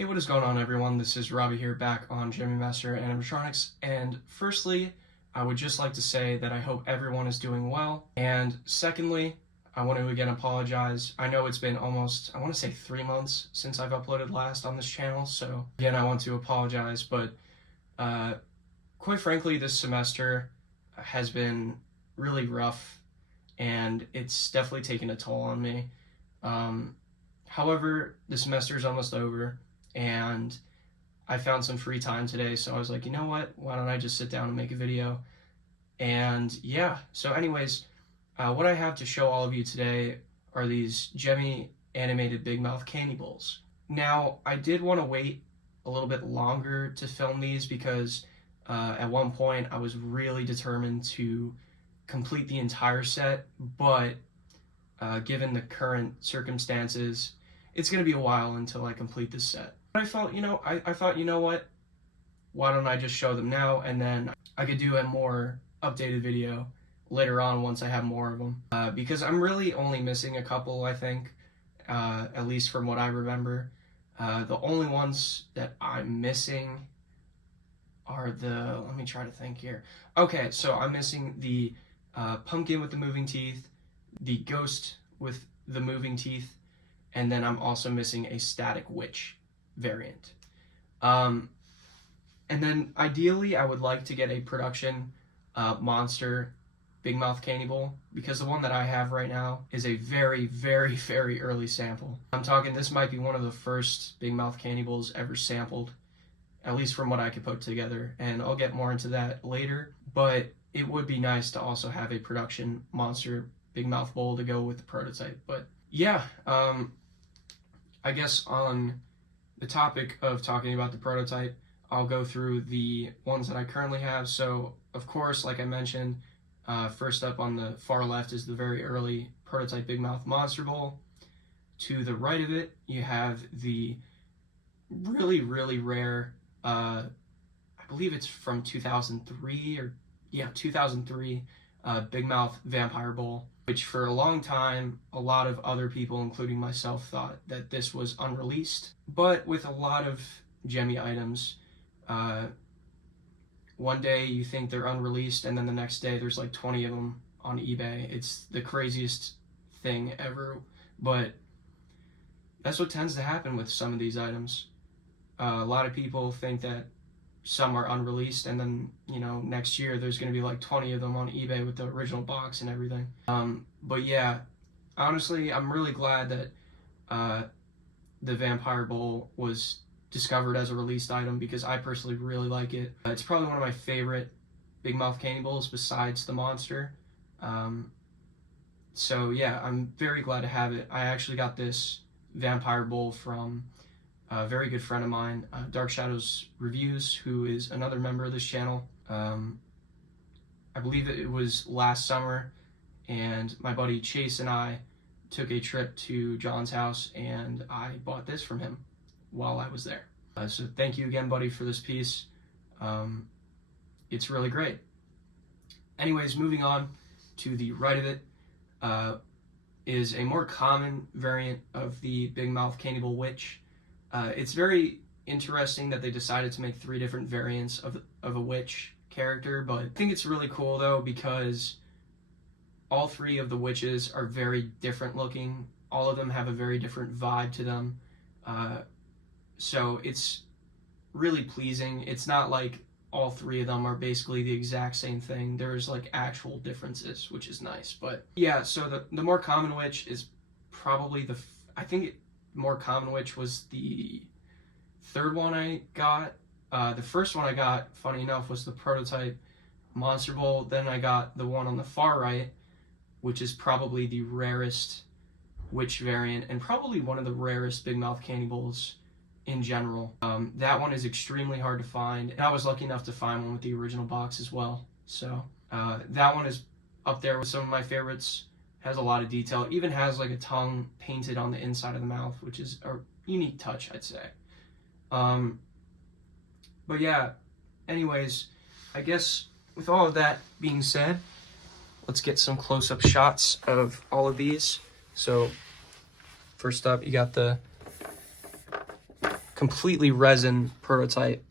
Hey, what is going on, everyone? This is Robbie here, back on Gemmy Master Animatronics, and firstly, I would just like to say that I hope everyone is doing well, and secondly, I want to again apologize. I know it's been almost, I want to say 3 months since I've uploaded last on this channel, so again, I want to apologize, but quite frankly, this semester has been really rough, and it's definitely taken a toll on me. However, the semester is almost over, and I found some free time today, so I was like, you know what, why don't I just sit down and make a video? And yeah, so anyways, what I have to show all of you today are these Gemmy animated Big Mouth candy bowls. Now, I did want to wait a little bit longer to film these because at one point I was really determined to complete the entire set, but given the current circumstances, it's going to be a while until I complete this set. But I felt, I thought, you know what, why don't I just show them now, and then I could do a more updated video later on once I have more of them. Because I'm really only missing a couple, I think, at least from what I remember. The only ones that I'm missing are the, let me try to think here. Okay, so I'm missing the pumpkin with the moving teeth, the ghost with the moving teeth, and then I'm also missing a static witch variant. And then ideally I would like to get a production monster Big Mouth candy bowl, because the one that I have right now is a very, very, very early sample. I'm talking, this might be one of the first Big Mouth candy bowls ever sampled, at least from what I could put together, and I'll get more into that later, but it would be nice to also have a production monster Big Mouth bowl to go with the prototype. But yeah, I guess on the topic of talking about the prototype, I'll go through the ones that I currently have. So, of course, like I mentioned, first up on the far left is the very early prototype Big Mouth Monster Bowl. To the right of it, you have the really, really rare, I believe it's from 2003, or yeah, 2003, Big Mouth Vampire Bowl, which for a long time, a lot of other people, including myself, thought that this was unreleased. But with a lot of Gemmy items, one day you think they're unreleased, and then the next day there's like 20 of them on eBay. It's the craziest thing ever, but that's what tends to happen with some of these items. A lot of people think that some are unreleased, and then, next year there's going to be like 20 of them on eBay with the original box and everything. But yeah, honestly, I'm really glad that the Vampire Bowl was discovered as a released item, because I personally really like it. It's probably one of my favorite Big Mouth candy bowls besides the monster. So yeah, I'm very glad to have it. I actually got this Vampire Bowl from a very good friend of mine, Dark Shadows Reviews, who is another member of this channel. I believe it was last summer, and my buddy Chase and I took a trip to John's house, and I bought this from him while I was there. So thank you again, buddy, for this piece. It's really great. Anyways, moving on to the right of it is a more common variant of the Big Mouth Candy Bowl Witch. It's very interesting that they decided to make 3 different variants of a witch character, but I think it's really cool though, because all 3 of the witches are very different looking. All of them have a very different vibe to them. So it's really pleasing. It's not like all 3 of them are basically the exact same thing. There's like actual differences, which is nice. But yeah, so the more common witch is probably I think more common witch was the 3rd one I got. The first one I got, funny enough, was the prototype Monster Bowl. Then I got the one on the far right, which is probably the rarest witch variant, and probably one of the rarest Big Mouth candy bowls in general. That one is extremely hard to find, and I was lucky enough to find one with the original box as well. So that one is up there with some of my favorites. Has a lot of detail. It even has like a tongue painted on the inside of the mouth, which is a unique touch, I'd say. But yeah, anyways, I guess with all of that being said, let's get some close-up shots of all of these. So first up, you got the completely resin prototype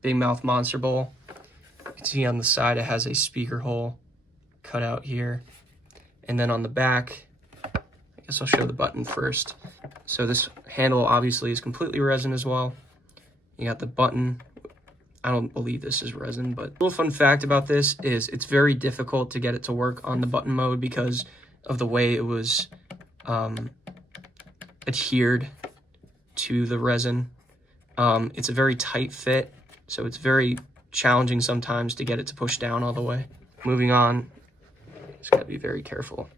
Big Mouth Monster Bowl. You can see on the side it has a speaker hole cut out here. And then on the back, I guess I'll show the button first. So this handle obviously is completely resin as well. You got the button. I don't believe this is resin, but a little fun fact about this is it's very difficult to get it to work on the button mode because of the way it was adhered to the resin. It's a very tight fit, so it's very challenging sometimes to get it to push down all the way. Moving on, just gotta be very careful.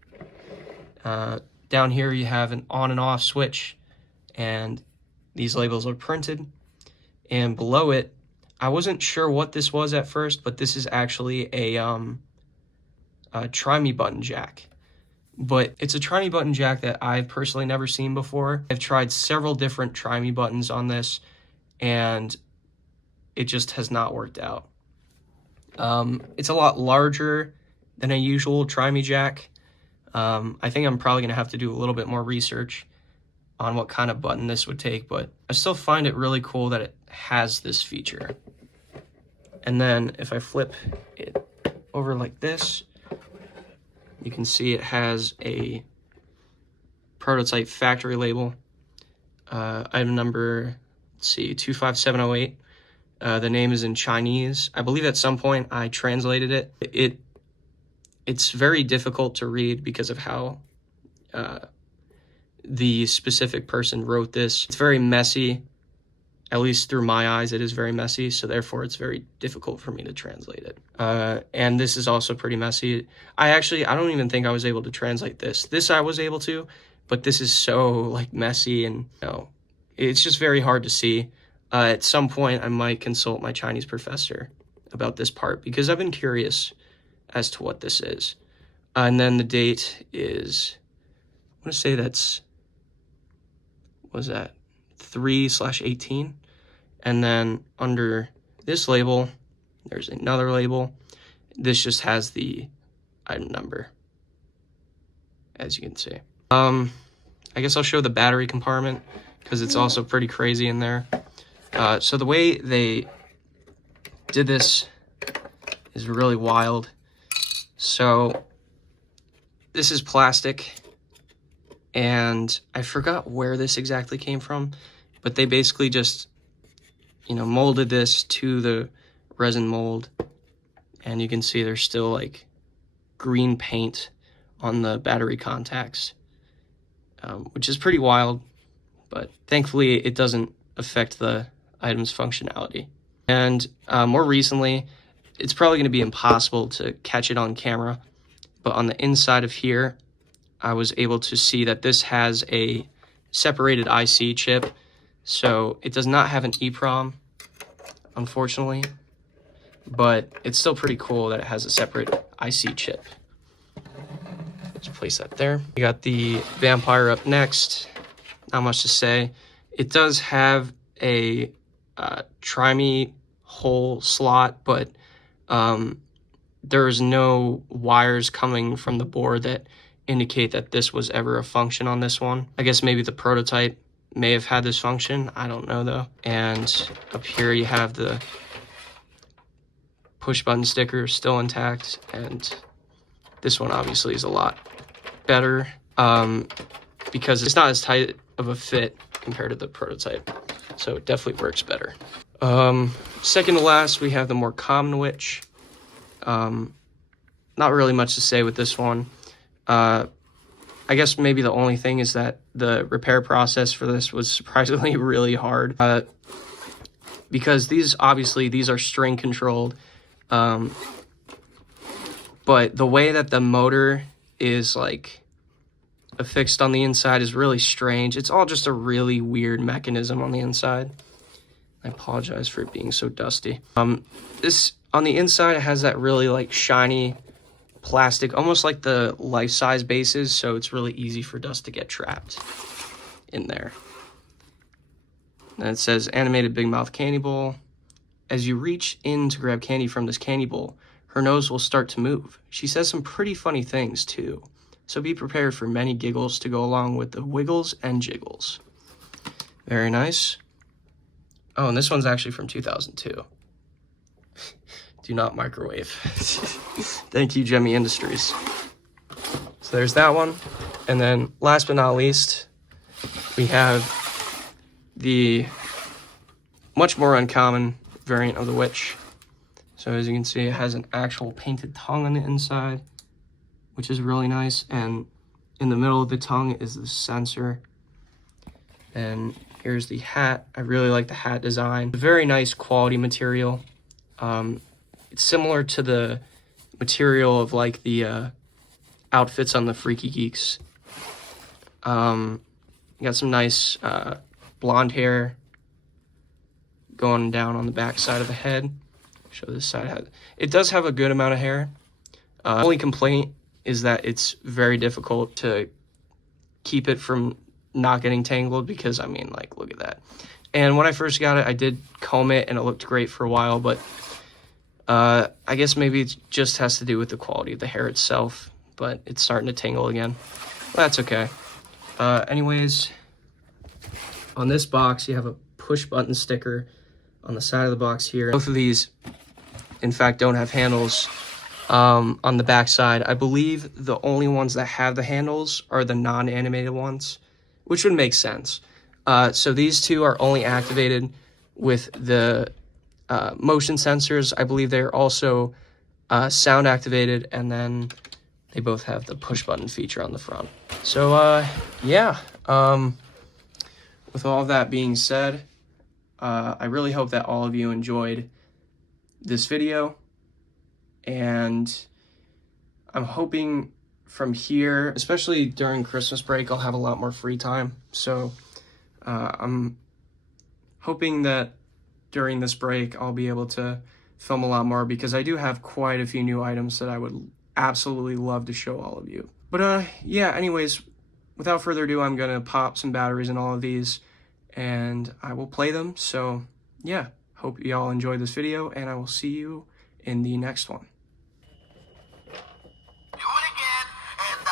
Down here you have an on and off switch, and these labels are printed. And below it, I wasn't sure what this was at first, but this is actually a try me button jack. But it's a try me button jack that I've personally never seen before. I've tried several different try me buttons on this, and it just has not worked out. It's a lot larger than a usual try me jack. I think I'm probably gonna have to do a little bit more research on what kind of button this would take, but I still find it really cool that it has this feature. And then if I flip it over like this, you can see it has a prototype factory label. Item number, let's see, 25708. The name is in Chinese. I believe at some point I translated it. It's very difficult to read because of how the specific person wrote this. It's very messy, at least through my eyes, it is very messy, so therefore it's very difficult for me to translate it. And this is also pretty messy. I don't even think I was able to translate this. This I was able to, but this is so like messy and it's just very hard to see. At some point I might consult my Chinese professor about this part because I've been curious as to what this is. And then the date is, I want to say that's, what was that, 3/18. And then under this label, there's another label. This just has the item number, as you can see. I guess I'll show the battery compartment because it's also pretty crazy in there. So the way they did this is really wild. So this is plastic, and I forgot where this exactly came from, but they basically just, molded this to the resin mold, and you can see there's still like green paint on the battery contacts, which is pretty wild, but thankfully it doesn't affect the item's functionality. And more recently, it's probably going to be impossible to catch it on camera, but on the inside of here, I was able to see that this has a separated IC chip. So it does not have an EEPROM, unfortunately, but it's still pretty cool that it has a separate IC chip. Just place that there. We got the Vampire up next. Not much to say. It does have a try-me hole slot, but there's no wires coming from the board that indicate that this was ever a function on this one. I guess maybe the prototype may have had this function. I don't know though. And up here you have the push button sticker still intact, and this one obviously is a lot better because it's not as tight of a fit compared to the prototype, so it definitely works better. Second to last, we have the more common witch. Not really much to say with this one. I guess maybe the only thing is that the repair process for this was surprisingly really hard, because these are string controlled, but the way that the motor is like affixed on the inside is really strange. It's all just a really weird mechanism on the inside. I apologize for it being so dusty. This on the inside, it has that really like shiny plastic, almost like the life-size bases, so it's really easy for dust to get trapped in there. And it says animated Big Mouth candy bowl. As you reach in to grab candy from this candy bowl, her nose will start to move. She says some pretty funny things too, so be prepared for many giggles to go along with the wiggles and jiggles. Very nice. Oh, and this one's actually from 2002. Do not microwave. Thank you, Gemmy Industries. So there's that one. And then last but not least, we have the much more uncommon variant of the witch. So as you can see, it has an actual painted tongue on the inside, which is really nice. And in the middle of the tongue is the sensor. And here's the hat. I really like the hat design. Very nice quality material. It's similar to the material of like the outfits on the Freaky Geeks. You got some nice blonde hair going down on the back side of the head. Show this side. It does have a good amount of hair. Only complaint is that it's very difficult to keep it from not getting tangled because, I mean, like, look at that. And when I first got it, I did comb it and it looked great for a while, but I guess maybe it just has to do with the quality of the hair itself, but it's starting to tangle again. Well, that's okay. Anyways, on this box, you have a push button sticker on the side of the box here. Both of these, in fact, don't have handles on the back side. I believe the only ones that have the handles are the non-animated ones, which would make sense. So these two are only activated with the motion sensors. I believe they're also sound activated, and then they both have the push button feature on the front. So yeah, with all of that being said, I really hope that all of you enjoyed this video, and I'm hoping from here, especially during Christmas break, I'll have a lot more free time. So I'm hoping that during this break I'll be able to film a lot more, because I do have quite a few new items that I would absolutely love to show all of you. But yeah, anyways, without further ado, I'm gonna pop some batteries in all of these and I will play them. So yeah, hope you all enjoyed this video, and I will see you in the next one. Do it again, and